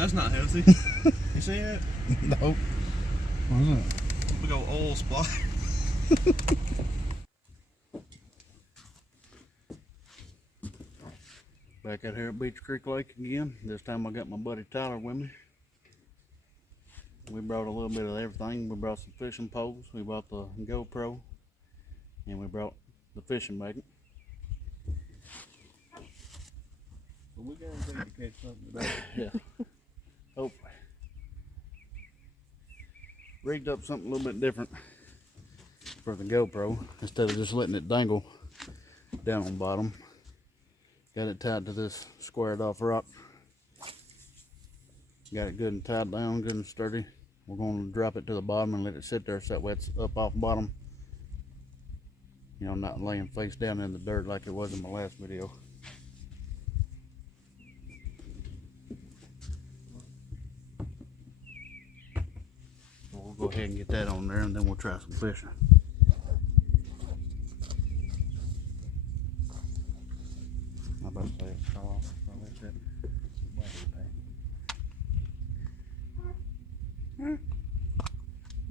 That's not healthy. You see that? Nope. What's that? Big old oil spot. Back out here at Beach Creek Lake again. This time I got my buddy Tyler with me. We brought a little bit of everything. We brought some fishing poles, we brought the GoPro, and we brought the fishing bait. Well, we gotta to catch something today. Yeah. Hopefully. Rigged up something a little bit different for the GoPro. Instead of just letting it dangle down on bottom, got it tied to this squared off rock. Got it good and tied down, good and sturdy. We're going to drop it to the bottom and let it sit there so that way it's up off bottom. You know, not laying face down in the dirt like it was in my last video. We'll go ahead and get that on there and then we'll try some fishing. I'm about to say it's all off. That's it.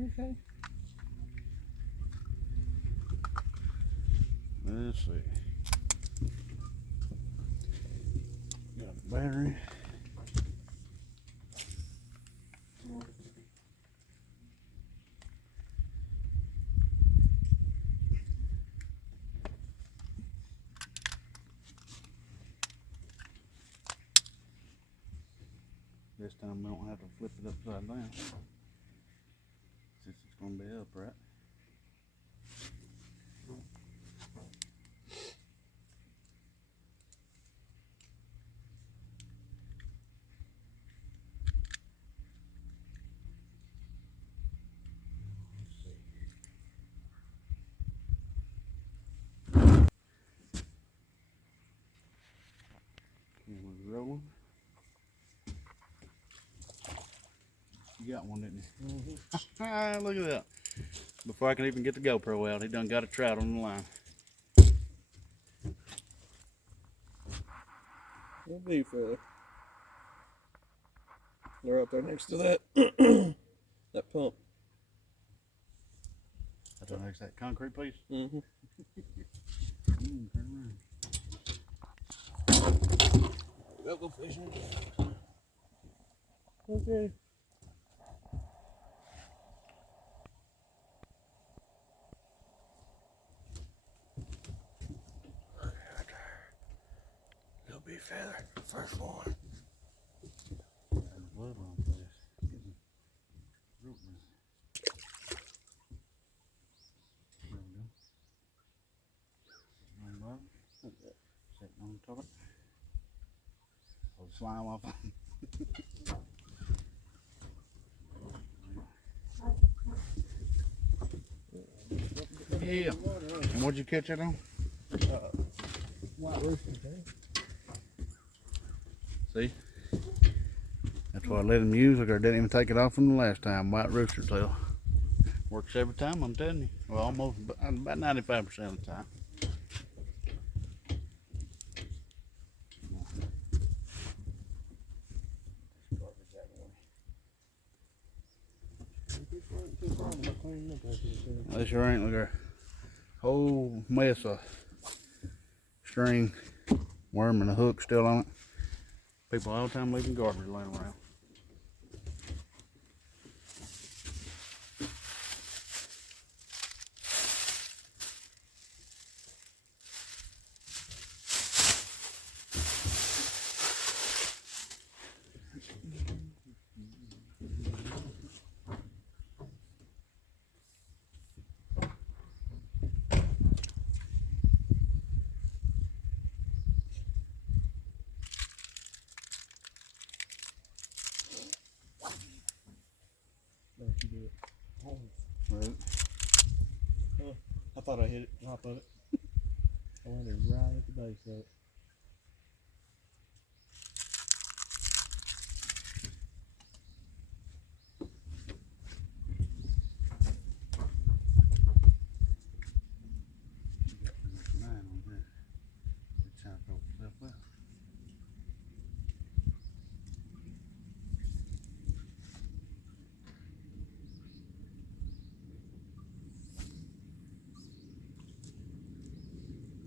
Okay. Let's see. Got a battery. This time we don't have to flip it upside down since it's going to be upright. Camera's rolling. You got one, didn't you? Mm-hmm. Look at that. Before I can even get the GoPro out, he done got a trout on the line. Little bee feather. They're up there next to that that pump. That's right next to that concrete piece? Mm-hmm. Turn around. Go fishing. Okay. Little bee feather, first one. Blood on this. There we go. Sitting on top of it. Pull the slime off. Yeah. And what'd you catch it on? White rooster tail. See? That's why I let him use it, or didn't even take it off from the last time. White rooster tail. Works every time, I'm telling you. Well, almost about 95% of the time. This sure ain't. Look at a whole mess of string, worm, and a hook still on it. People all the time leaving garbage laying around. Right. Oh, I thought I hit it, top of it. I landed right at the base of it.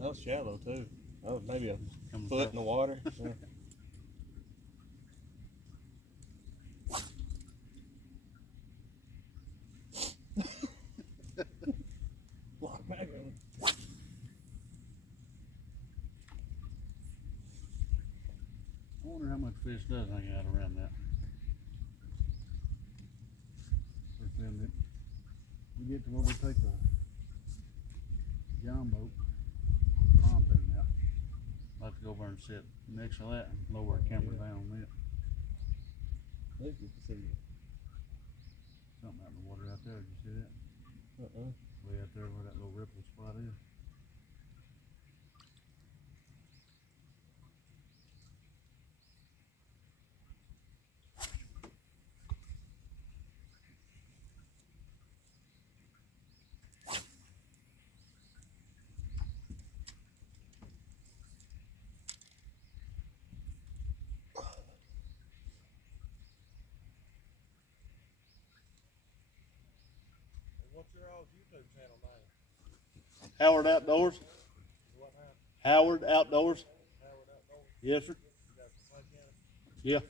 That was shallow too. That was maybe a Comes foot up. in the water. Yeah. Lock back on. I wonder how much fish does hang out around that. First thing we get to where we take the John boat, pontoon out. I'll have to go over and sit next to that and lower the camera down on it. Look, you can see it. Something out in the water out there. Did you see that? Way out there where that little ripple spot is. What's your old YouTube channel name? Howard Outdoors. What now? Howard Outdoors. Howard Outdoors. Yes, sir. You got some play in it? Yeah.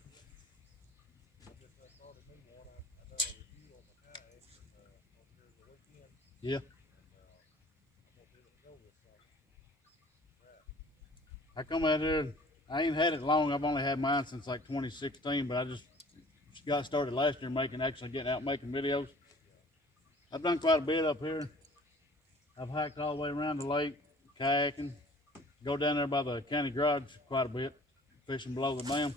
I just started me one. I done a review on my kayak over here the weekend. Yeah. And I'm gonna give it a go this summer. I come out here. I ain't had it long. I've only had mine since like 2016, but I just got started last year getting out making videos. I've done quite a bit up here. I've hiked all the way around the lake, kayaking, go down there by the county garage quite a bit, fishing below the dam.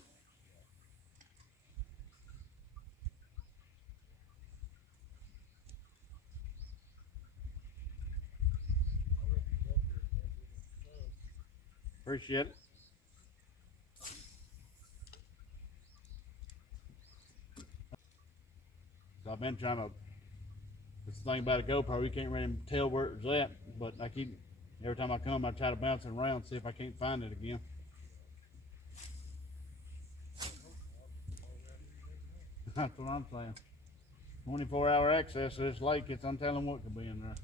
Appreciate it. So I've been trying to, it's the thing about a GoPro, you can't really tell where it's at, but I keep, every time I come, I try to bounce it around, see if I can't find it again. That's what I'm saying. 24-hour access to this lake, it's untelling what could be in there.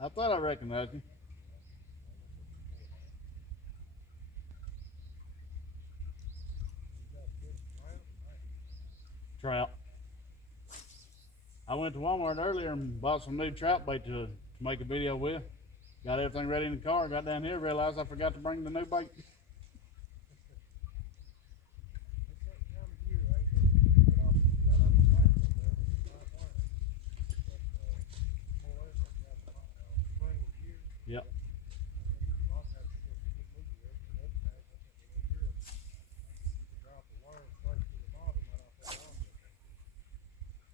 I thought I recognized you. Trout. I went to Walmart earlier and bought some new trout bait to make a video with. Got everything ready in the car. Got down here, realized I forgot to bring the new bait. Yep.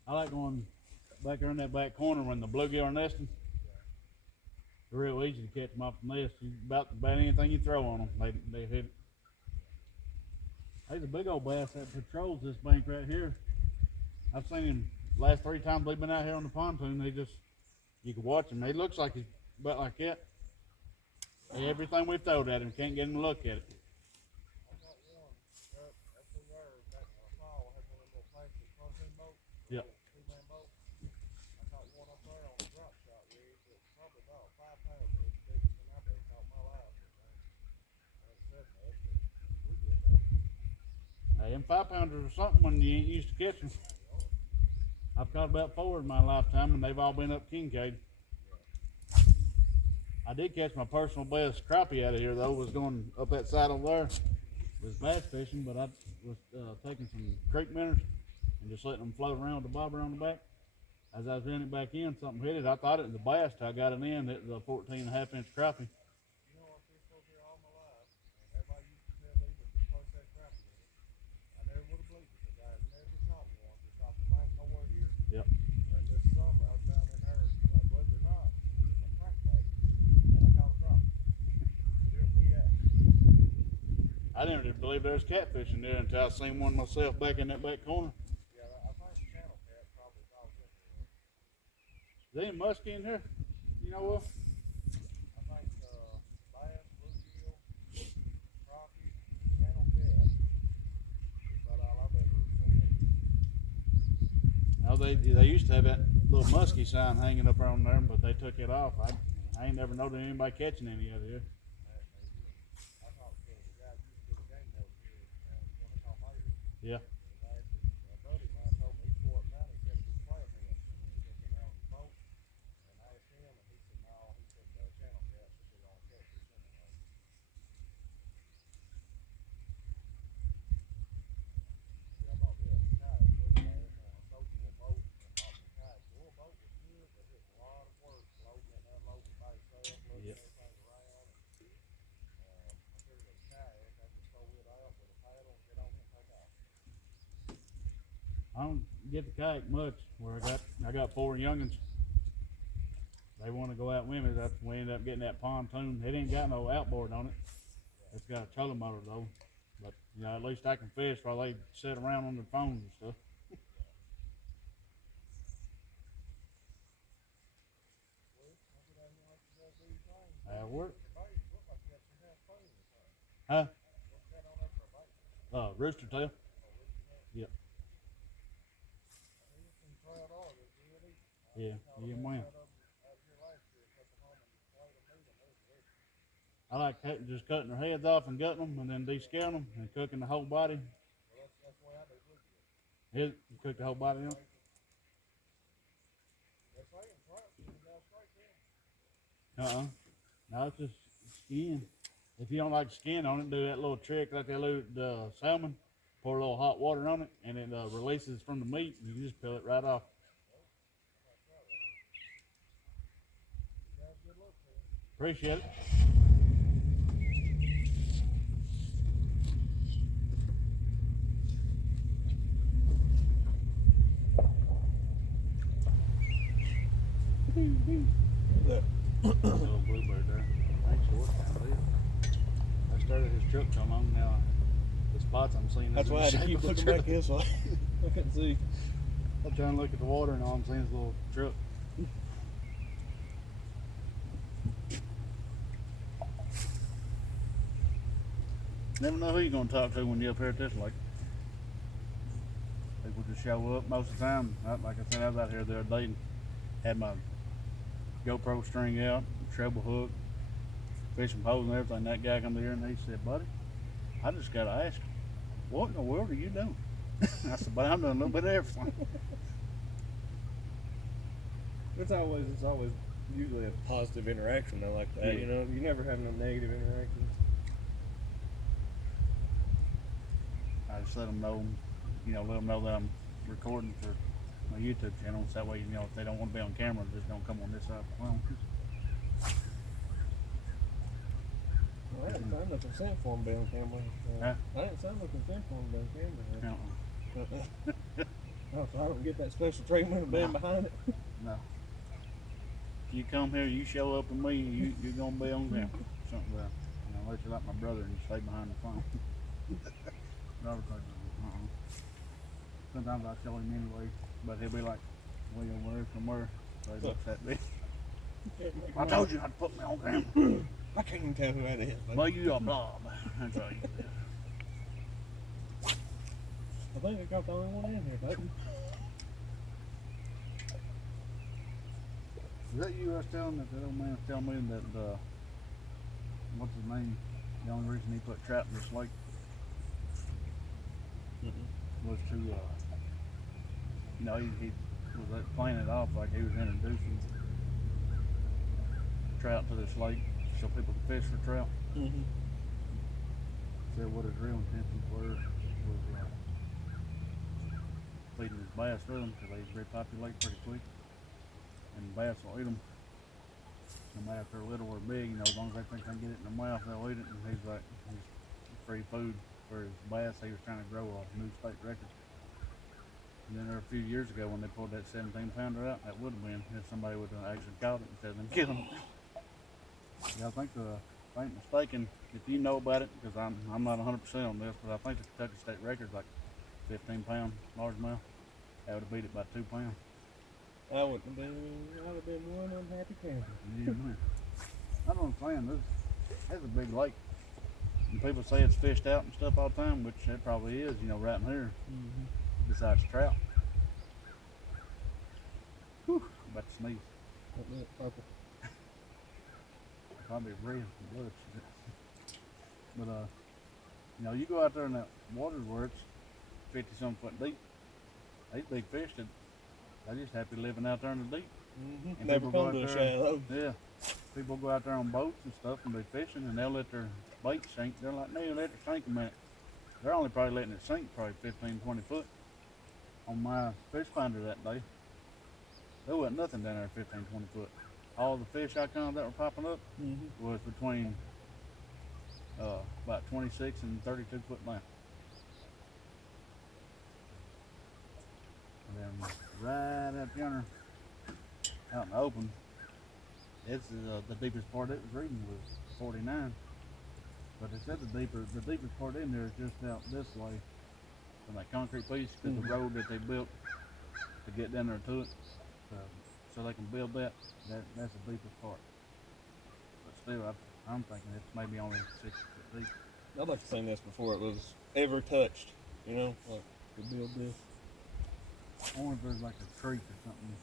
I like going back there in that back corner when the bluegill are nesting. It's real easy to catch them off the nest. About anything you throw on them, they hit it. There's a big old bass that patrols this bank right here. I've seen him last 3 times they've been out here on the pontoon. You can watch him. He looks like he's about like that. Everything we've thrown at him, can't get him to look at it. Yep. I caught one up there on a drop shot rig that was probably about 5 pounds. It was the biggest thing I've ever caught in my life. Hey, them 5-pounders are something when you ain't used to catching. I've caught about 4 in my lifetime, and they've all been up Kincaid. I did catch my personal best crappie out of here, though. Was going up that side over there. Was bass fishing, but I was taking some creek minnows and just letting them float around with the bobber on the back. As I was running it back in, something hit it. I thought it was a bass till I got it in. It was a 14.5-inch crappie. You know, I fished over here all my life, and everybody used to tell me that this place had crappie in it. I never would have believed it because I had never caught one just off the bank nowhere here. Yep. And this summer I was down in there, believe it or not, using a crankbait, and I caught a crappie. Jerked me out. I didn't even believe there was catfish in there until I seen one myself back in that back corner. Yeah, I think channel cat probably calls in there. Is there any muskie in here? You know what? I think bass, bluegill, crappie, channel cat is about all I've ever seen. they used to have that little muskie sign hanging up on there, but they took it off. I ain't never known anybody catching any of it here. I talked to the guy who used to do the game over here, one of Tom Myers. Yeah. A buddy of mine told me he swore up down. He said it was crab meal when he was looking out on the boat. And I asked him, and he said, no, he said channel cats would be on catfish anyway. Yeah, I bought me a kayak the other day. I told you a boat and bought me a kayak. The little boat was good, but it was a lot of work loading and unloading by itself, loading everything around. I figured a kayak, I just throw it out with a paddle and get on it and take off. I don't get the kayak much. Where I got 4 youngins. They want to go out with me. That's we end up getting that pontoon. It ain't got no outboard on it. It's got a trolling motor though. But you know, at least I can fish while they sit around on their phones and stuff. That work. Huh? Rooster tail. Yep. Yeah, man. I like just cutting their heads off and gutting them, and then descaling them and cooking the whole body. You cook the whole body on? No, it's just skin. If you don't like skin on it, do that little trick like they do the salmon. Pour a little hot water on it, and it releases from the meat, and you just peel it right off. Appreciate it. Little bluebird there. Thanks for what I started his truck so long now. The spots I'm seeing. That's why I had to keep looking back this way. I couldn't see. I'm trying to look at the water and all I'm seeing is a little truck. Never know who you're going to talk to when you're up here at this lake. People just show up most of the time. Like I said, I was out here the other day and had my GoPro string out, treble hook, fishing poles and everything. That guy come here and he said, buddy, I just got to ask you, what in the world are you doing? I said, but I'm doing a little bit of everything. It's always usually a positive interaction though, like that. Yeah. You know, you never have no negative interactions. I just let them know, let them know that I'm recording for my YouTube channel. So that way, if they don't want to be on camera, just don't come on this side of the phone. Well, I didn't sign no consent form to be on camera. I didn't sign no consent form to be on camera. Oh, so I don't get that special treatment of being behind it? No. If you come here, you show up with me, you're going to be on camera. Something about, unless you're like my brother and you stay behind the phone. Sometimes I show him anyway, but he'll be like, way over there somewhere. So he looks at me. I told you not to put me on camera. I can't even tell who that is. Well, you are blob. That's all you do. I think I got the only one in here, don't you? Is that you I was telling that old man was telling me that, what's his name? The only reason he put trout in this lake was to, he was playing it off like he was introducing trout to this lake so people could fish for trout. Said what his real intentions was feeding his bass with them because they repopulate pretty quick, and bass will eat them. No matter if they're little or big, as long as they think they can get it in their mouth, they'll eat it. And he's like, he's free food for his bass. He was trying to grow a new state record. And then a few years ago when they pulled that 17-pounder out, that would have been if somebody would have actually caught it instead of them killing it. Yeah, I think if I ain't mistaken, if you know about it, because I'm not 100% on this, but I think the Kentucky state record's like 15-pound largemouth. That would have beat it by 2 pounds. I would have been one unhappy camper. Yeah, man. I don't understand. That's a big lake. And people say it's fished out and stuff all the time, which it probably is, right in here. Besides trout. About to sneeze. Purple. Probably red from blood. But you know, you go out there in that water where it's 50-some foot deep. These big fish that they just happy living out there in the deep. And Never people go come to out a there, shallow. yeah. People go out there on boats and stuff and be fishing, and they'll let their bait sink. They're like, "No, let it sink a minute." They're only probably letting it sink probably 15, 20 foot. On my fish finder that day, there wasn't nothing down there 15, 20 foot. All the fish icons that were popping up was between about 26 and 32 foot length. And then right up yonder, out in the open, it's the deepest part it was reading was 49. But they said the deepest part in there is just out this way from that concrete piece, because the road that they built to get down there to it, so they can build that's the deepest part. But still, I'm thinking it's maybe only 6 foot deep. I'd like to seen this before it was ever touched. You know, like to build this. I wonder if there's like a creek or something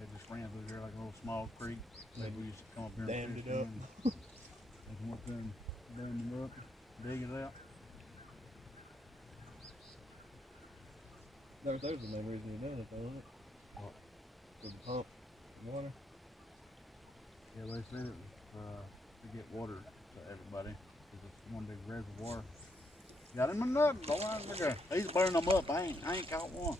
that just ran through there, like a little small creek. Maybe we used to come up here and Dammed fish it up. They come up there and dam it up, dig it out. There's the main reason you're doing it, though, isn't it? For the pump water. Yeah, they said it was to get water to everybody, because it's one big reservoir. Got him a nut, boy. Look at, he's burning them up. I ain't caught one.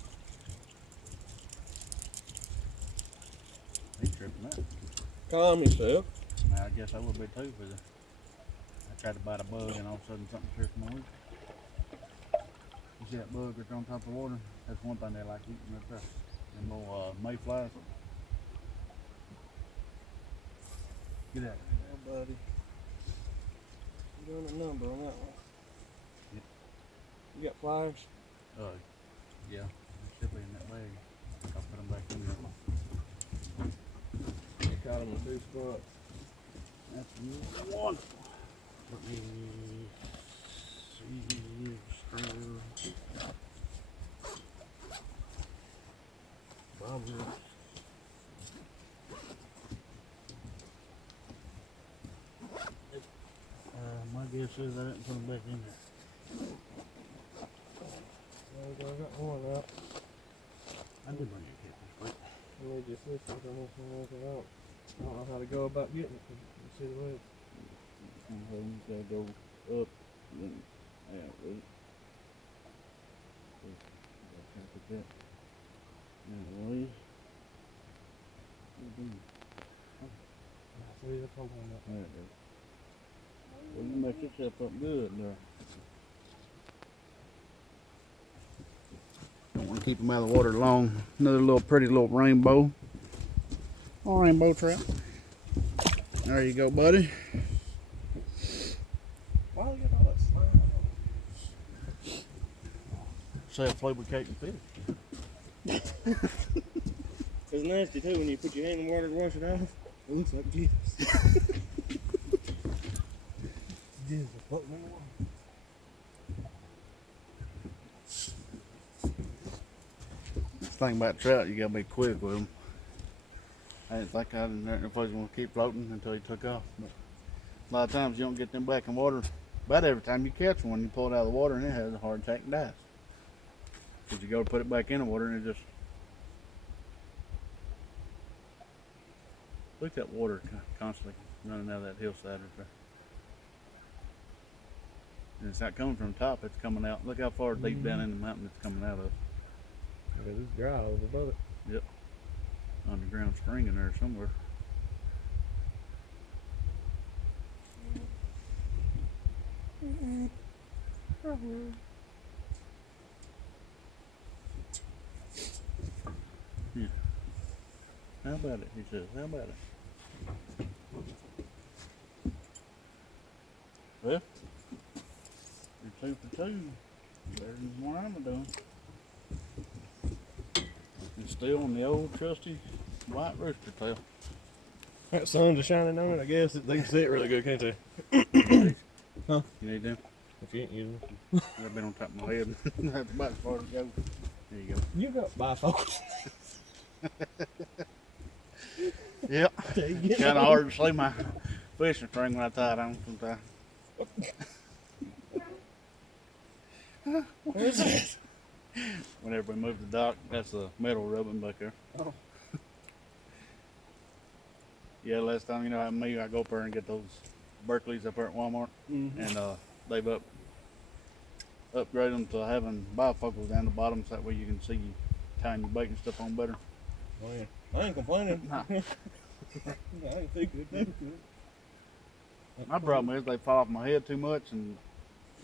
He's tripping out. Calm yourself. Now, I guess I would be too, because I tried to bite a bug and all of a sudden something tripped my week. You see that bug that's on top of the water? That's one thing they like eating right there. Them little mayflies. Get out. Yeah, buddy. You're doing a number on that one. Yep. You got pliers? Yeah. They should be in that bag. I'll put them back in there. You caught them in 2 spots. That's one. Let me see. Probably. My guess is I didn't put them back in there. There we go, I got one out. I did bring your catfish plate. I need your assistance on this one. I don't know how to go about getting it. You see the way You gotta go up and then out with it. Can't put that. Anyway. see that's what I'm talking about. There it is. Well, you make yourself up good there. Don't want to keep them out of the water long. Another little pretty little rainbow. Oh, rainbow trout. There you go, buddy. Why do you got all that slime on it? Self-lubricating fish. It's nasty too when you put your hand in the water to wash it off. It looks like Jesus. Jesus, floating in the water. Thing about trout, you gotta be quick with them. I didn't think I didn't know if I was gonna keep floating until he took off. But a lot of times you don't get them back in water. About every time you catch one, you pull it out of the water and it has a heart attack and dies. Because you go to put it back in the water and it just. Look at that water constantly running out of that hillside right there. And it's not coming from the top, it's coming out. Look how far deep down in the mountain it's coming out of. Okay, this is dry over above it. Yep. Underground spring in there somewhere. Yeah. How about it? He says, how about it? Well, you're 2 for 2. Better than what I'm doing. And still on the old trusty white rooster tail. That sun's a shining on it, I guess. They can see it really good, can't they? Huh? You need them? If you ain't using them. They've been on top of my head. That's about as far as it goes. There you go. You got bifocals. Yep. Till you get Kind of home. hard to see my fishing string when I tie it on sometimes. What is that? Whenever we move the dock, that's the metal rubbing back there. Oh. Yeah, last time, you know how me, I go up there and get those Berkeleys up there at Walmart, Mm-hmm. and they've upgraded them to having bifocals down the bottom, so that way you can see you tying your bait and stuff on better. Oh yeah. I ain't complaining. Nah. I ain't thinking it. My problem is they fall off my head too much, and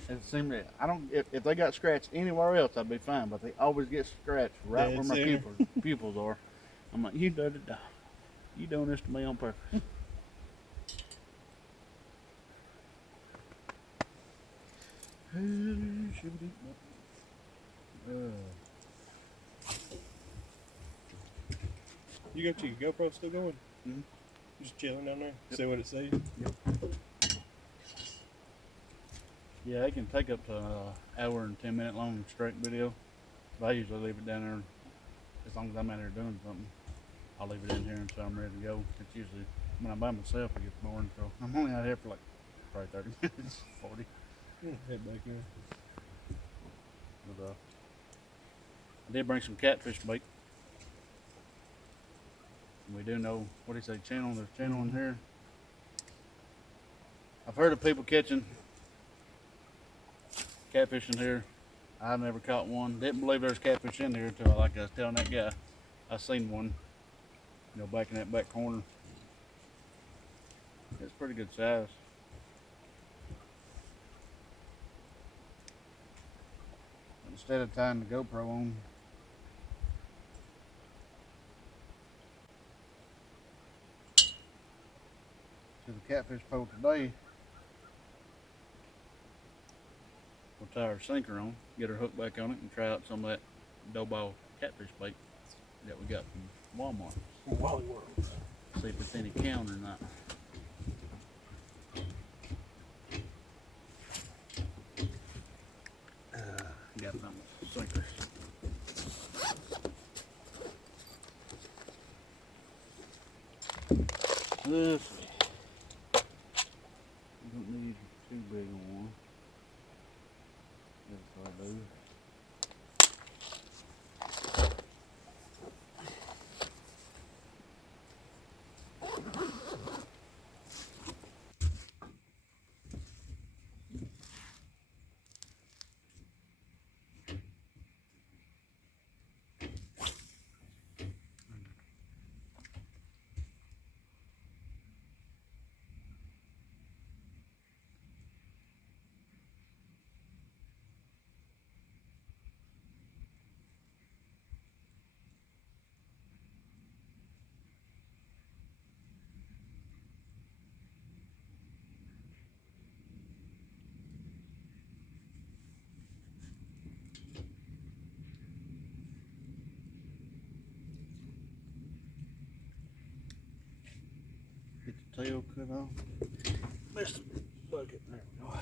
it seems that I don't. If they got scratched anywhere else, I'd be fine. But they always get scratched right Dead where my center. pupils are. I'm like, you done it. You doing this to me on purpose? You got your GoPro still going? Mhm. Just chilling down there? Yep. See what it says? Yeah, it can take up to an hour and 10-minute long straight video. But I usually leave it down there as long as I'm out there doing something. I'll leave it in here until I'm ready to go. It's usually when I'm by myself, it gets boring. So I'm only out here for like probably 30 minutes, 40. Head back there. But I did bring some catfish bait. And we do know, what do you say, channel? There's channel in here. I've heard of people catching catfish in here. I've never caught one. Didn't believe there was catfish in here until, like I was telling that guy, I seen one, you know, back in that back corner. It's pretty good size. Instead of tying the GoPro on, to the catfish pole today, we'll tie our sinker on, get our hook back on it, and try out some of that dough ball catfish bait that we got from Walmart. Wally World. See if it's any count or not. Got it on the sinker. Let's see. You don't need too big a one. Yes, I do. Get the tail cut off. Missed the bucket. There we go.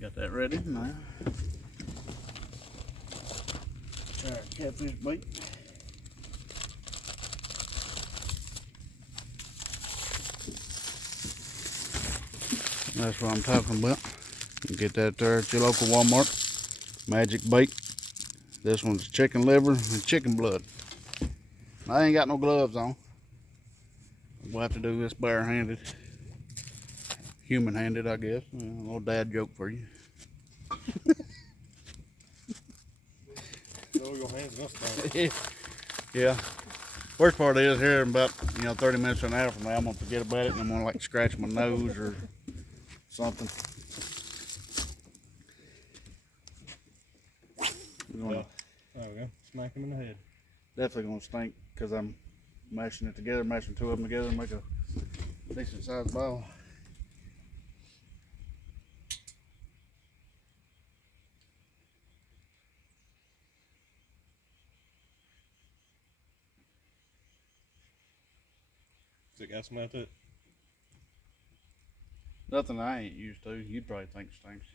Got that ready now. Try our catfish bait. That's what I'm talking about. You get that there at your local Walmart. Magic bait. This one's chicken liver and chicken blood. I ain't got no gloves on. We'll have to do this bare-handed. Human-handed, I guess. A little dad joke for you. Throw your hands in this thing. Yeah. Worst part is here in about 30 minutes to an hour from now, I'm gonna forget about it and I'm gonna like scratch my nose or something. There we go. Smack him in the head. Definitely gonna stink because I'm mashing it together, mashing two of them together and make a decent sized ball. Does it got smell to it? Nothing I ain't used to. You'd probably think stinks.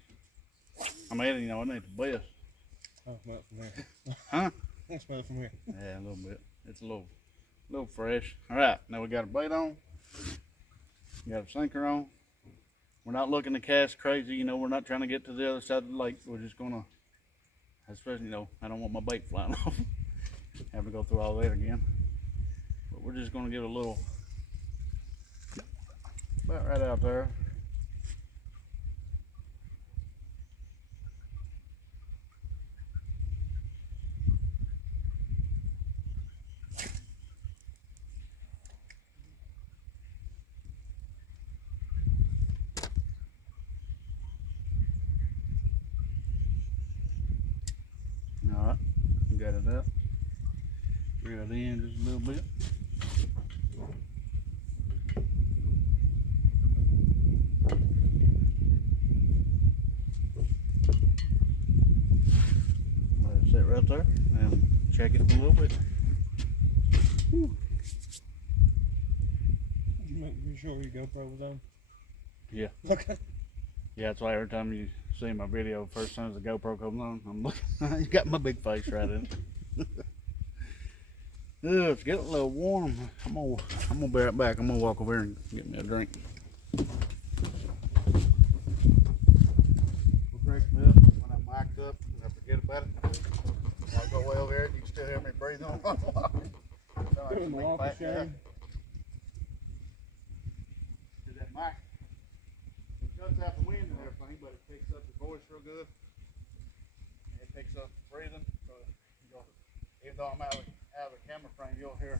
I mean, it ain't the best. I smell it from here. Huh? I smell it from here. Yeah, a little bit. It's a little A little fresh. All right, now we got a bait on. We got a sinker on. We're not looking to cast crazy, you know, we're not trying to get to the other side of the lake. We're just gonna, especially, you know, I don't want my bait flying off. Have to go through all that again. But we're just gonna give it a little, about right out there. Alright, got it up. Reel it in just a little bit. Let it sit right there and check it a little bit. Did you make sure your GoPro was on? Yeah. Okay. Yeah, that's why every time you see my video, first time the GoPro comes on, I'm looking. You got my big face right in it. It's getting a little warm. I'm gonna be right back. I'm gonna walk over here and get me a drink. We'll break me up when I'm mic'd up and I forget about it. I'll go way over here and you can still hear me breathing on my water. Doing the walk of shame. Cause that mic, it cuts out the wind and everything, but it picks up the voice real good. And it picks up the breathing. So even though I'm out of the camera frame, you'll hear.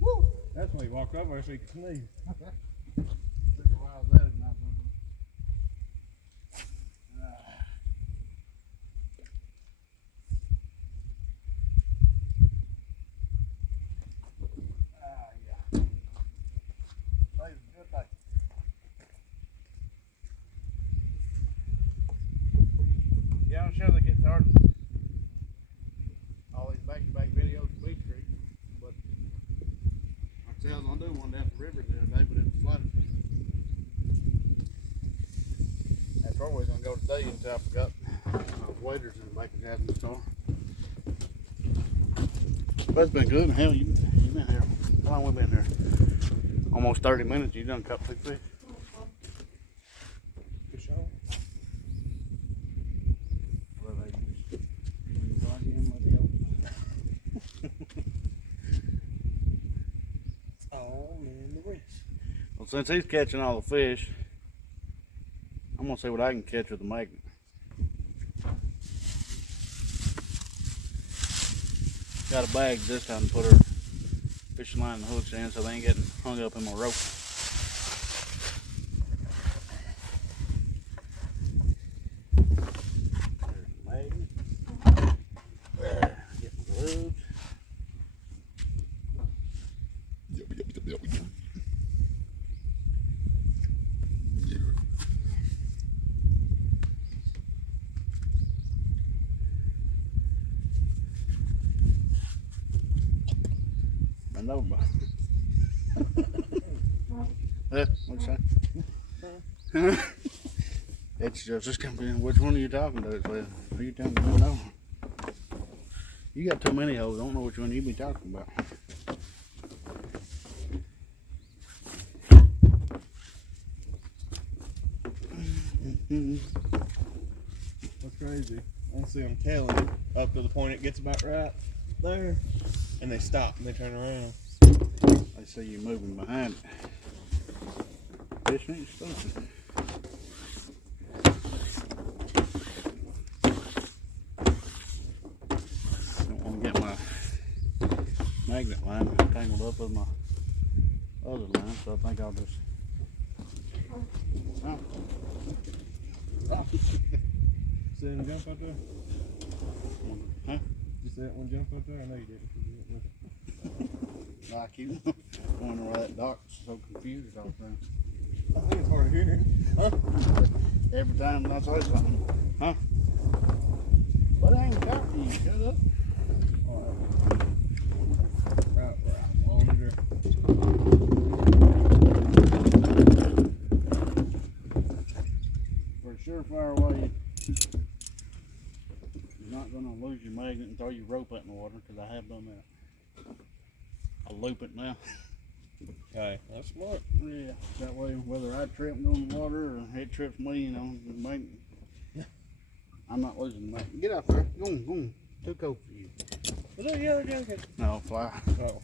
Woo! That's why you walk over so you can sneeze. Yeah, I'm sure they get started. All these back-to-back videos of Beach Creek, but like I said, I was gonna do one down the river the other day, but it was flooded. That's where we was gonna go today until I forgot waders in the back of Jasmine's car. But it's been good. Hell, you been here. How long we been here? Almost 30 minutes. You done caught 2 fish. For sure. Oh man, the rest. Well, since he's catching all the fish, I'm gonna see what I can catch with the magnet. Got a bag this time to put her fishing line and hooks in so they ain't getting hung up in my rope. There's the magnet. There, get my gloves. Bend over, bud. What's that? It's just gonna be, which one are you talking to? Who are you telling me to know? You got too many hoes, I don't know which one you be talking about. What's crazy? I see them tailing up to the point it gets about right there, and they stop and they turn around. They see you moving behind it. Fish ain't stupid. Don't want to get my magnet line tangled up with my other line, so I think I'll just. Oh. Oh. See him jump out there? Huh? You see that one jump out there? I know you didn't. I keep wondering why that doc's so confused all the time. I think it's hard to hear. Huh? Every time I say something. Huh? But I ain't talking to you. Shut up. Right. Longer. For a surefire way gonna lose your magnet and throw your rope out in the water, because I have done that. I'll loop it now. Okay, that's smart. Yeah, that way whether I trip and go in the water or it trips me, you know, the magnet, I'm not losing the magnet. Get out there. Go on. Too cold for you. Was that a yellow jacket? No, fly. Oh.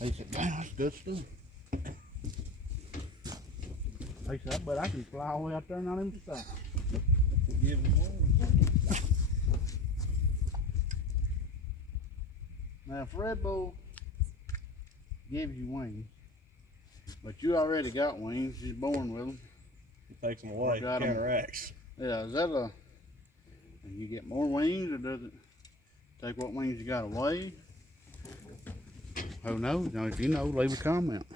He said, damn, that's good stuff. He said, but I can fly all the way out there and not even stop. Give him one. Now, if Red Bull gives you wings, but you already got wings, you're born with them. It takes them away. Got 'em. Counteracts. Yeah, is that a, and you get more wings, or does it take what wings you got away? Who knows? Now, if you know, leave a comment.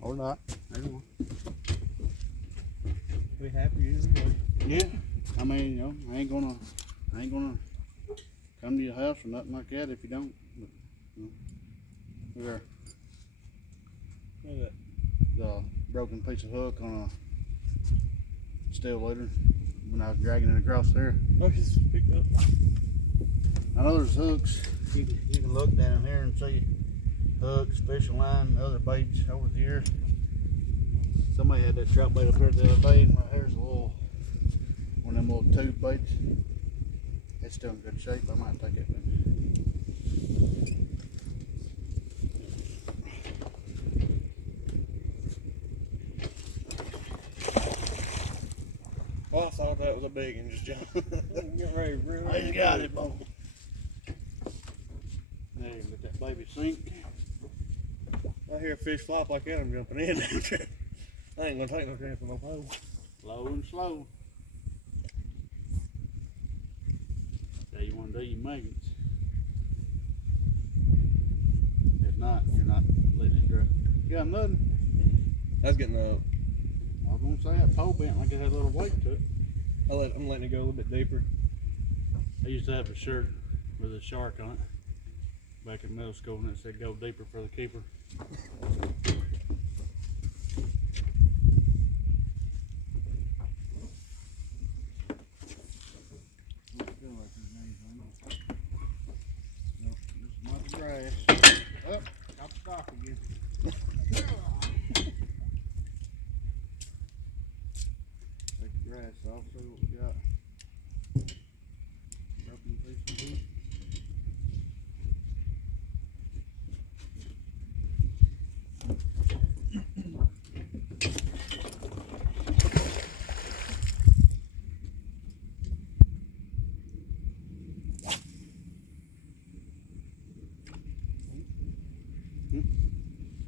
Or not. Either one. We happy either way. Yeah. I mean, you know, I ain't gonna come to your house or nothing like that if you don't. But, you know, there. Look at that. The broken piece of hook on a steel leader when I was dragging it across there. Oh, she's picked up. I know there's hooks. You can look down here and see hooks, fishing line, other baits over the years. Somebody had that trout bait up here the other day, and here's a little one of them little tube baits. It's still in good shape. I might take it. Oh, I thought that was a big one. Just jumped. Get ready, really. I just got it, boy. There, let that baby sink. I hear a fish flop like that, I'm jumping in. I ain't gonna take no chance with no pole. Slow and slow. Now you want to do your magnets. If not, you're not letting it dry. You got nothing? That's getting up. I was gonna say that pole bent like it had a little weight to it. I'm letting it go a little bit deeper. I used to have a shirt with a shark on it back in middle school, and it said "Go deeper for the keeper." No, this is not the grass. Oh, got the stock again. Take the grass off, see what we got. Broken piece of wood.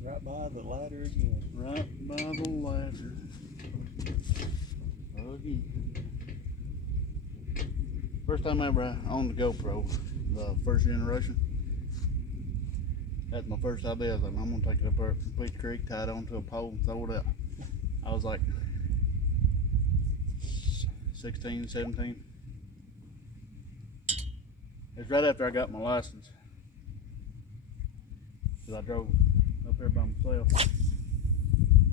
Right by the ladder again. Right by the ladder. Again. First time ever I owned the GoPro, the first generation. That's my first idea. I was like, I'm gonna take it up there from Peach Creek, tie it onto a pole, and throw it out. I was like 16, 17. It's right after I got my license. Cause I drove up there by myself.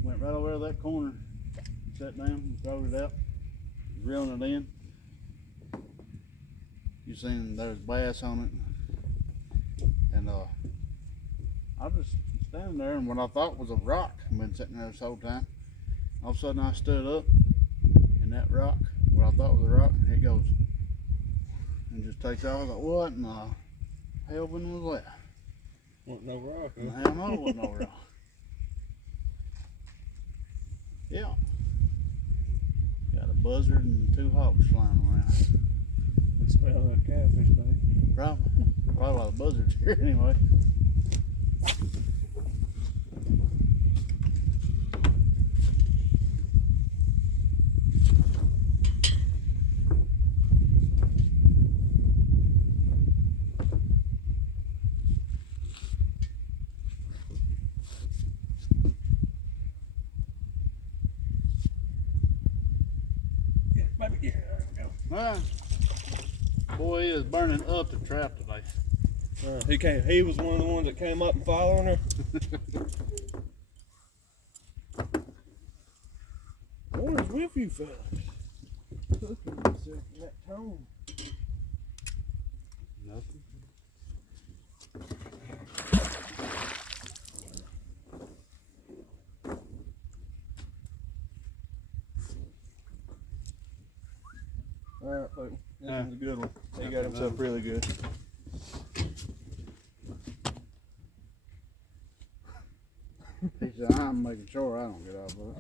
Went right over to that corner, sat down and throwed it out, reeling it in. You seen there's bass on it, and I was just standing there, and what I thought was a rock, I've been sitting there this whole time. All of a sudden I stood up, and that rock, what I thought was a rock, it goes and just takes off. I was like, what in the hell was that? Wasn't no rock, huh? Hell no, it wasn't no rock. Yeah. Got a buzzard and 2 hawks flying around. It smells like catfish bait. Probably why the buzzard's here anyway. Yeah, baby, yeah, there we go. Alright. Boy, he is burning up the trap today. He was one of the ones that came up and following her. What is with you fellas? Cooking yourself in that tone. Alright, folks. This Huh. one's a good one. He got himself really good. He said, I'm making sure I don't get off of it.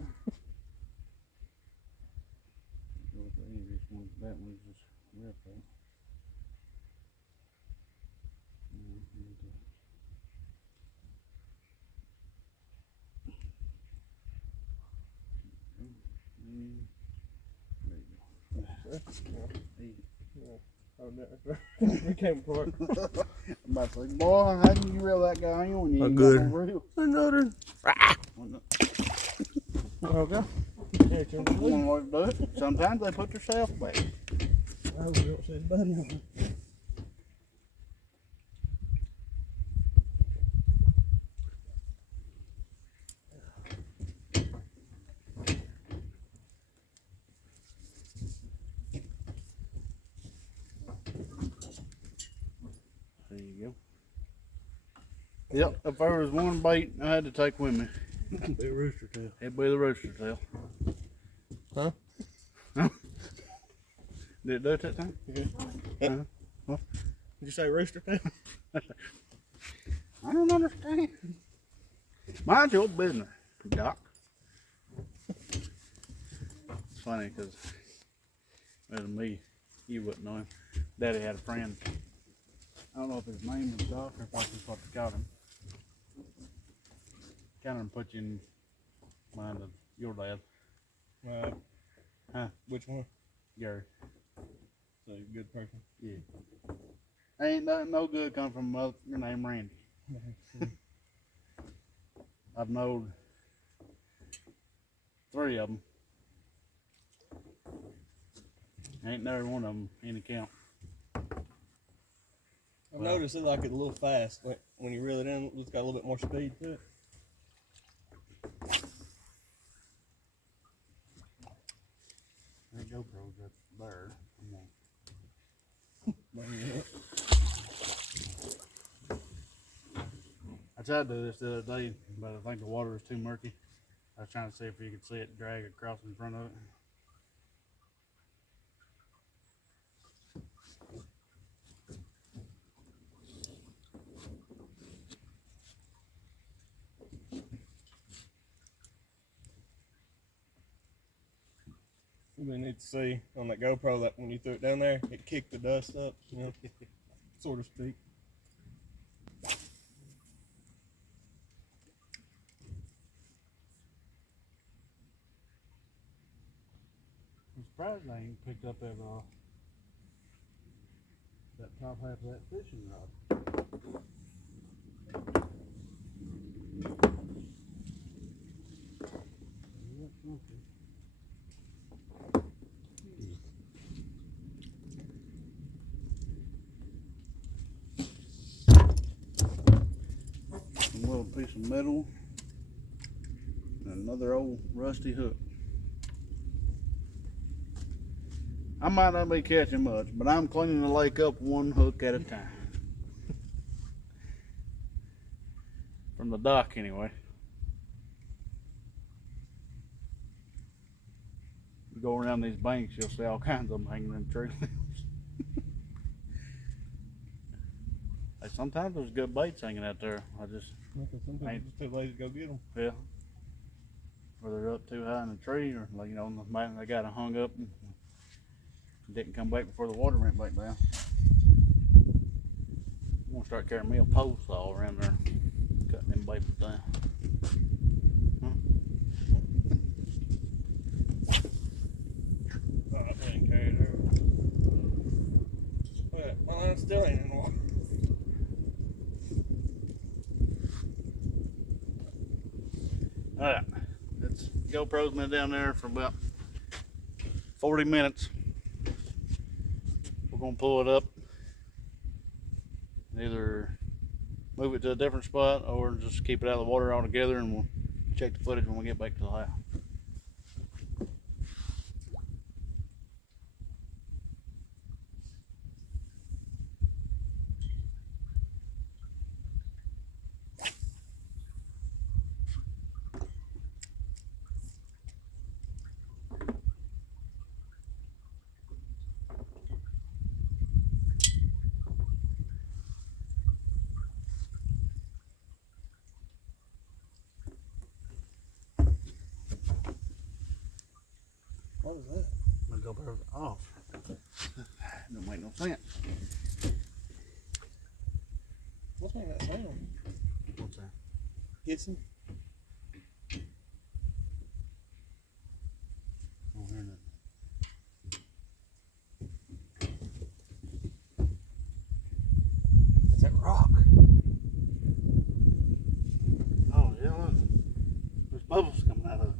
That one's just ripped up. We came apart. I'm about to say, boy, how can you reel that guy in when you ain't good. got no reel? Another. Okay. Yeah, One way to do it. Sometimes they put themselves back. I hope we don't see his buddy on it. There you go. Yep, if there was one bait I had to take with me, Be a rooster tail. it'd be the rooster tail. Huh? Did it do it that time? Yeah. Huh? Did you say rooster tail? I don't understand. Mind your business, Doc. It's funny because with me, you wouldn't know him. Daddy had a friend. I don't know if his name was Doc or if that's just what they called him. Kind of put you in mind of your dad. Huh? Which one? Gary. So he's a good person. Yeah. Ain't nothing no good come from a mother named Randy. I've known 3 of them. Ain't never one of them any count. I've noticed it like it a little fast. When you reel it in, it's got a little bit more speed to it. That GoPro's got there. I tried to do this the other day, but I think the water was too murky. I was trying to see if you could see it drag across in front of it. We need to see on that GoPro that when you threw it down there, it kicked the dust up, you know, so to speak. I'm surprised I ain't picked up that top half of that fishing rod. A little piece of metal and another old rusty hook. I might not be catching much, but I'm cleaning the lake up one hook at a time. From the dock anyway. You go around these banks, you'll see all kinds of them hanging in tree limbs. Hey, sometimes there's good baits hanging out there. I just Sometimes I'm just too lazy to go get them. Yeah. Or they're up too high in the tree, or like, you know, they got it hung up and didn't come back before the water went back down. I'm gonna start carrying me a pole saw around there, cutting them babies down. Oh, I didn't carry it over. Well, I still ain't in the water. Alright, it's GoPro's been down there for about 40 minutes. We're gonna pull it up, either move it to a different spot or just keep it out of the water altogether, and we'll check the footage when we get back to the house. was that? My GoPro's off. Don't make no sense. What's making that sound? What's that? Hissing? I don't hear nothing. That's that rock. Oh, yeah, look. There's bubbles coming out of it.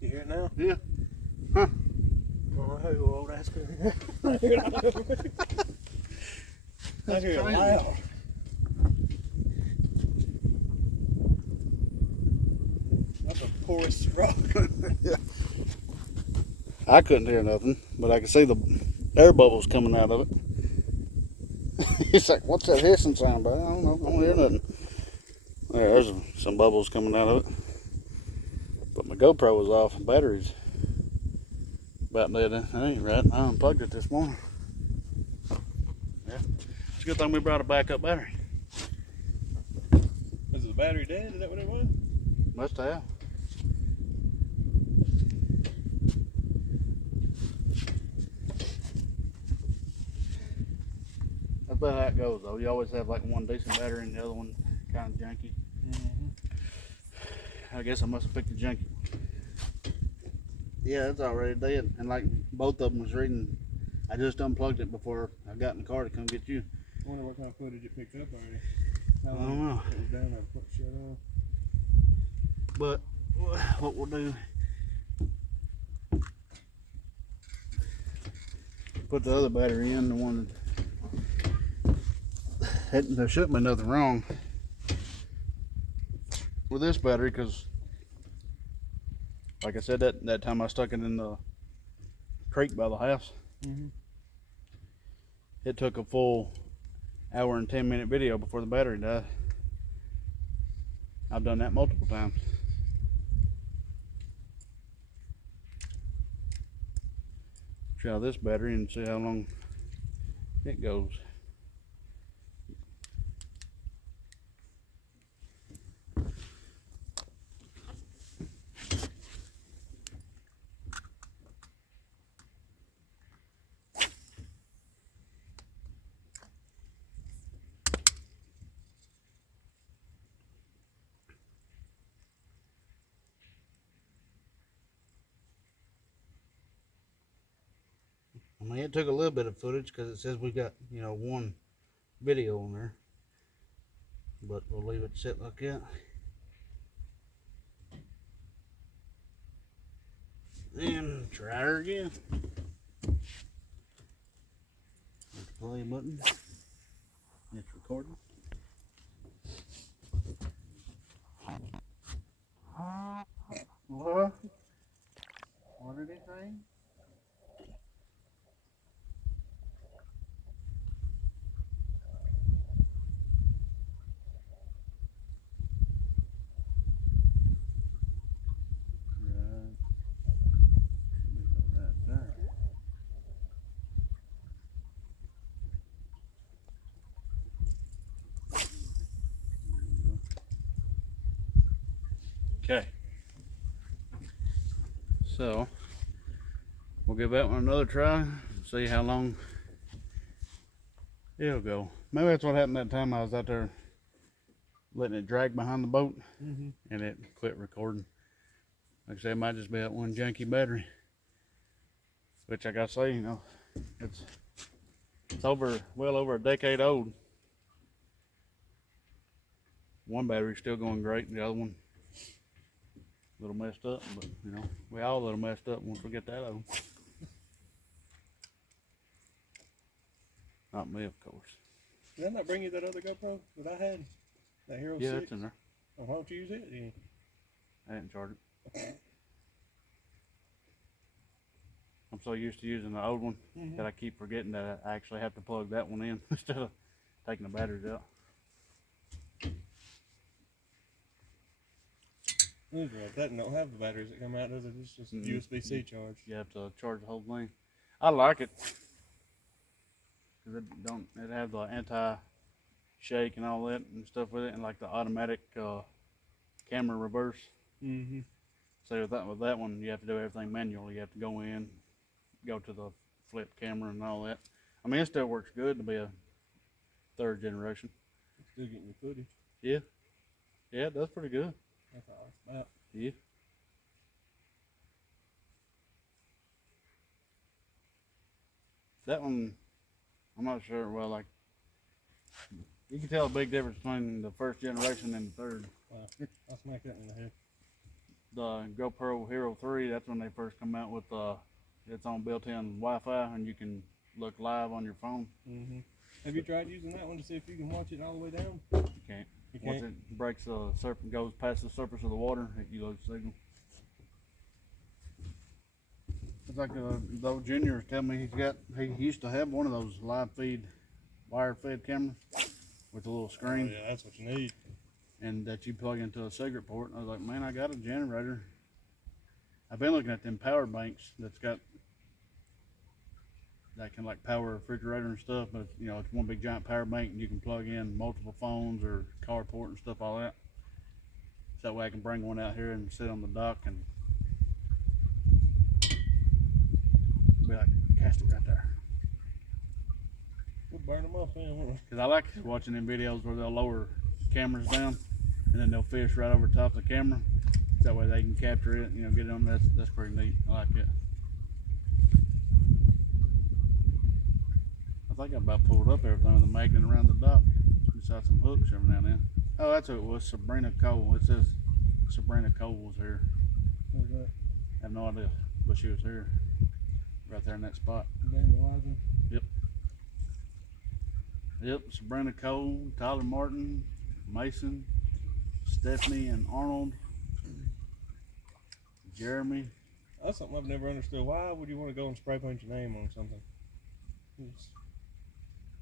You hear it now? Yeah. Huh. Oh, hey, old ass. I hear it crazy. loud. That's a porous rock. Yeah. I couldn't hear nothing, but I could see the air bubbles coming out of it. It's like, what's that hissing sound, bro? I don't know. I don't hear nothing. There's some bubbles coming out of it. But my GoPro was off. Battery's about dead. That ain't right. I unplugged it this morning. Yeah. It's a good thing we brought a backup battery. Is the battery dead? Is that what it was? Must have. That's about how it goes, though. You always have like one decent battery and the other one kind of janky. I guess I must have picked the janky one. Yeah, it's already dead. And like both of them was reading, I just unplugged it before I got in the car to come get you. I wonder what kind of footage it picked up already. I don't know. It was down there, put shit on. But what we'll do, put the other battery in, the one that there shouldn't be nothing wrong with this battery, because like I said, that time I stuck it in the creek by the house, it took a full hour and 10-minute video before the battery died. I've done that multiple times. Try this battery and see how long it goes. I mean, it took a little bit of footage because it says we got, you know, one video on there, but we'll leave it sit like that. And try her again. Hit the play button. It's recording. What? What did it say? Okay, so we'll give that one another try and see how long it'll go. Maybe that's what happened that time I was out there letting it drag behind the boat and it quit recording. Like I say, it might just be that one janky battery, which I gotta say, you know, it's well over a decade old. One battery's still going great, and the other one a little messed up, but you know, we all a little messed up once we get that old. Not me, of course. Did I not bring you that other GoPro that I had? That Hero 6? Yeah, it's in there. Oh, why don't you use it? Yeah. I didn't charge it. I'm so used to using the old one that I keep forgetting that I actually have to plug that one in instead of taking the batteries out. That don't have the batteries that come out, does it? It's just USB-C charge. You have to charge the whole thing. I like it because it have the anti-shake and all that and stuff with it, and like the automatic camera reverse. So with that one, you have to do everything manually. You have to go in, go to the flip camera and all that. I mean, it still works good to be a third generation. Still getting your footage. Yeah, it does pretty good. That's all it's about. Yeah. That one, I'm not sure. Well, like, you can tell a big difference between the first generation and the third. I'll smack that in the head. The GoPro Hero 3, that's when they first come out with its own built-in Wi-Fi, and you can look live on your phone. Mm-hmm. Have you tried using that one to see if you can watch it all the way down? You can't. You Once can't? it breaks the surface, goes past the surface of the water, you lose signal. It's like the old junior was telling me he used to have one of those live feed, wire fed cameras with a little screen. Oh, yeah, that's what you need. And that you plug into a cigarette port. And I was like, man, I got a generator. I've been looking at them power banks that can like power a refrigerator and stuff, but you know, it's one big giant power bank and you can plug in multiple phones or carport and stuff, all that. So that way I can bring one out here and sit on the dock and be like, cast it right there. We'll burn them off, man. Because I like watching them videos where they'll lower cameras down and then they'll fish right over top of the camera. That way they can capture it, you know, get it on. That's pretty neat. I like it. I think I about pulled up everything with a magnet around the dock. Just had some hooks every now and then. Oh, that's who it was, Sabrina Cole. It says Sabrina Cole was here. Who's that? I have no idea, but she was here. Right there in that spot. Vandalizing. Yep, Sabrina Cole, Tyler Martin, Mason, Stephanie and Arnold, Jeremy. That's something I've never understood. Why would you want to go and spray paint your name on something? It's,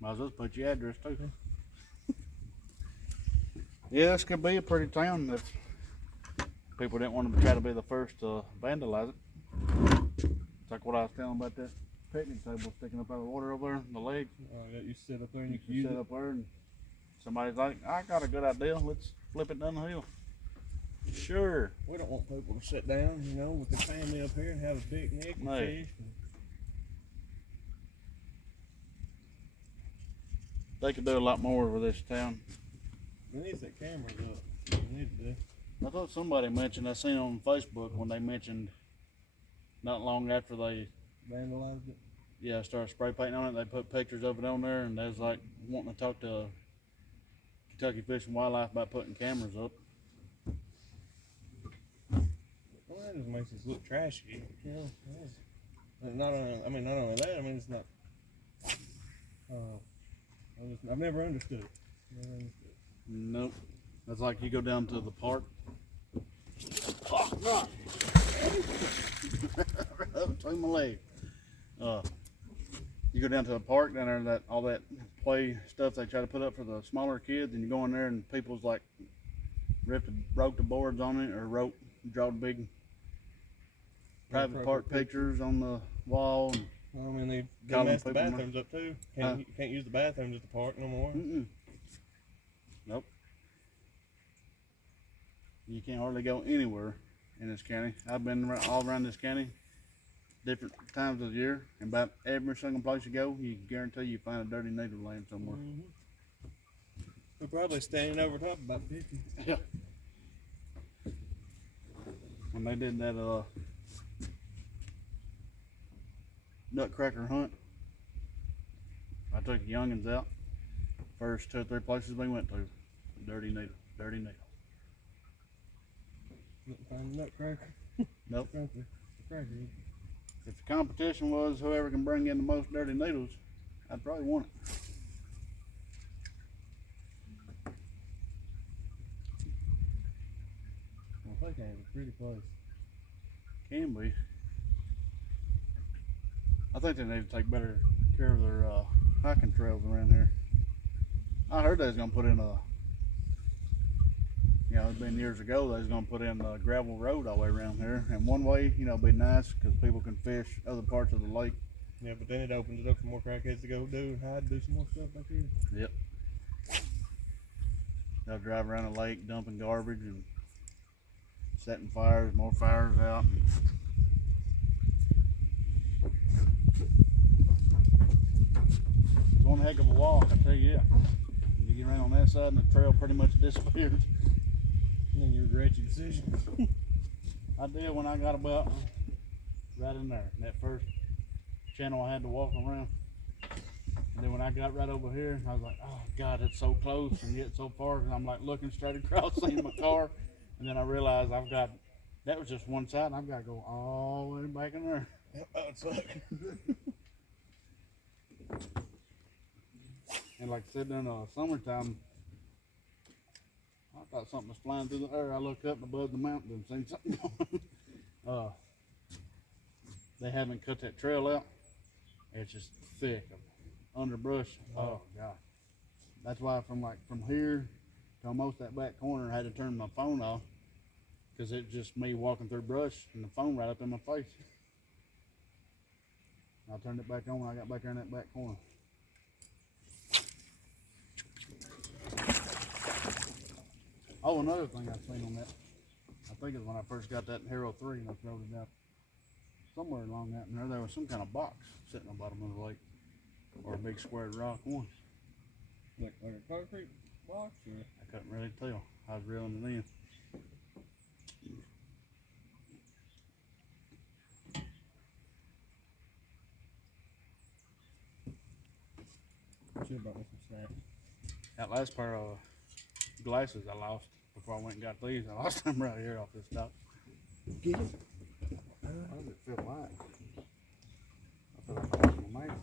Might as well put your address too. Yeah, this could be a pretty town if people didn't want to try to be the first to vandalize it. It's like what I was telling about that picnic table sticking up out of the water over there, the leg. that you sit up there and You you can use sit it. up there and somebody's like, I got a good idea, let's flip it down the hill. Sure. We don't want people to sit down, you know, with their family up here and have a picnic and No. fish. They could do a lot more with this town. We need to set cameras up. We need to do. I thought somebody mentioned, I seen on Facebook when they mentioned not long after they Vandalized it. started spray painting on it, they put pictures of it on there and they was like wanting to talk to Kentucky Fish and Wildlife about putting cameras up. Well, that just makes us look trashy, you know. Not only that, I mean, it's not. I've never understood it. Nope. That's like you go down to the park. Oh, God. Right up between my legs. You go down to the park down there, that all that play stuff they try to put up for the smaller kids, and you go in there and people's like broke the boards on it or draw big private park pictures on the wall. And Well, I mean, they Calling messed the people bathrooms up too. Huh? You can't use the bathrooms at the park no more. Nope. You can't hardly go anywhere in this county. I've been all around this county different times of the year, and about every single place you go, you guarantee you find a dirty needle laying somewhere. We're probably standing over top about 50. Yeah. When they did that nutcracker hunt, I took the youngins out. First 2 or 3 places we went to, dirty needle. Couldn't find a nutcracker. Nope. Cracker. If the competition was whoever can bring in the most dirty needles, I'd probably want it. Well, Clay County's a pretty place. Can be. I think they need to take better care of their hiking trails around here. I heard they was gonna put in it's been years ago, they was gonna put in a gravel road all the way around here. And one way, it'd be nice because people can fish other parts of the lake. Yeah, but then it opens it up for more crackheads to go do and hide, do some more stuff back here. Yep. They'll drive around the lake dumping garbage and setting fires, more fires out. It's one heck of a walk, I tell you. You get around on that side and the trail pretty much disappears. And then you regret your decision. I did when I got about right in there, that first channel I had to walk around. And then when I got right over here, I was like, oh God, it's so close and yet so far. And I'm like looking straight across, seeing my car. And then I realized that was just one side and I've got to go all the way back in there. That would suck. And like I said, in the summertime, I thought something was flying through the air. I looked up above the mountain and seen something going. They haven't cut that trail out. It's just thick of underbrush. Oh God. That's why from here to almost that back corner, I had to turn my phone off because it's just me walking through brush and the phone right up in my face. I turned it back on when I got back there in that back corner. Oh, another thing I've seen on that, I think is when I first got that Hero 3 and I threw it out somewhere along that, and there was some kind of box sitting on the bottom of the lake, or a big squared rock one. Like a concrete box, or? I couldn't really tell. I was reeling it in. Should have brought me some snacks. That last pair of glasses I lost before I went and got these. I lost them right here off this top. Get it? How does it feel like? I feel like I lost my mail.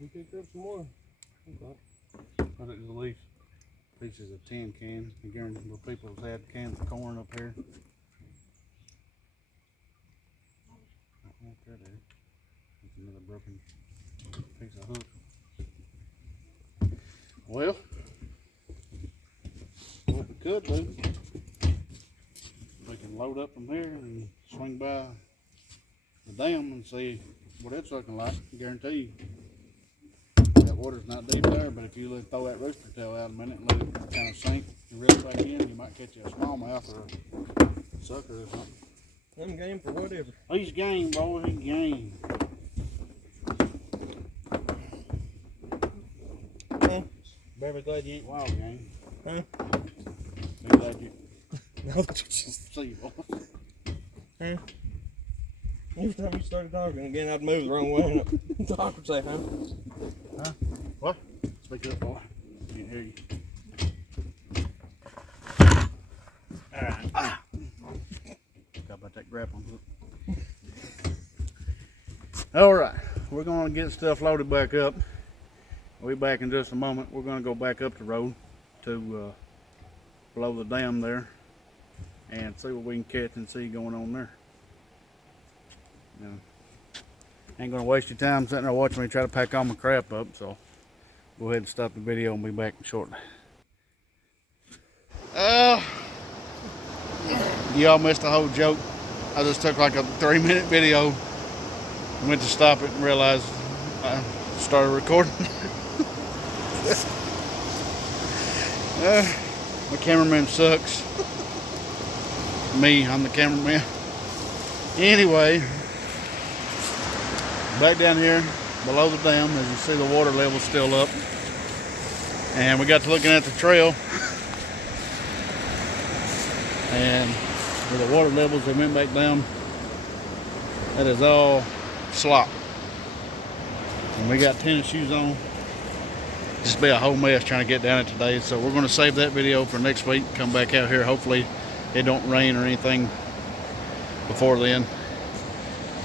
We picked up some more. Okay. I think there's at least pieces of tin can. Again, where people have had cans of corn up here. Right there, dude. That's another broken piece of hook. Well, what we could do, we can load up from here and swing by the dam and see what it's looking like. I guarantee you that water's not deep there, but if you throw that rooster tail out a minute and let it kind of sink and reel back in, you might catch you a smallmouth or a sucker or something. I'm game for whatever. He's game, boy, he's game. Huh? Very glad you ain't wild game. Huh? Be glad you No, just. see you, boy. Huh? Every time you started talking again, I'd move the wrong way. And the dog would say, huh? Huh? What? Speak up, boy. I can't hear you. Alright. Ah. Got about that grappling hook. Alright. We're going to get stuff loaded back up. We'll be back in just a moment. We're going to go back up the road to below the dam there and see what we can catch and see going on there. You know, ain't going to waste your time sitting there watching me try to pack all my crap up, so go ahead and stop the video and be back shortly. Y'all missed the whole joke. I just took like a 3-minute video and went to stop it and realized I started recording. My cameraman sucks. Me, I'm the cameraman. Anyway, back down here below the dam, as you see, the water level's still up. And we got to looking at the trail. And with the water levels, they went back down. That is all slop. And we got tennis shoes on. Just be a whole mess trying to get down it today. So we're going to save that video for next week. Come back out here. Hopefully it don't rain or anything before then.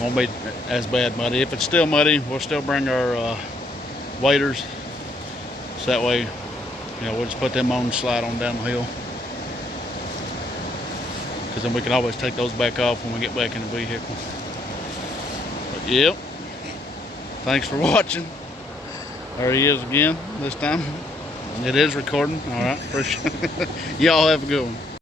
Won't be as bad muddy. If it's still muddy, we'll still bring our waders. So that way, you know, we'll just put them on and slide on down the hill. Because then we can always take those back off when we get back in the vehicle. But yep. Thanks for watching. There he is again this time. It is recording. All right. Appreciate it. Y'all have a good one.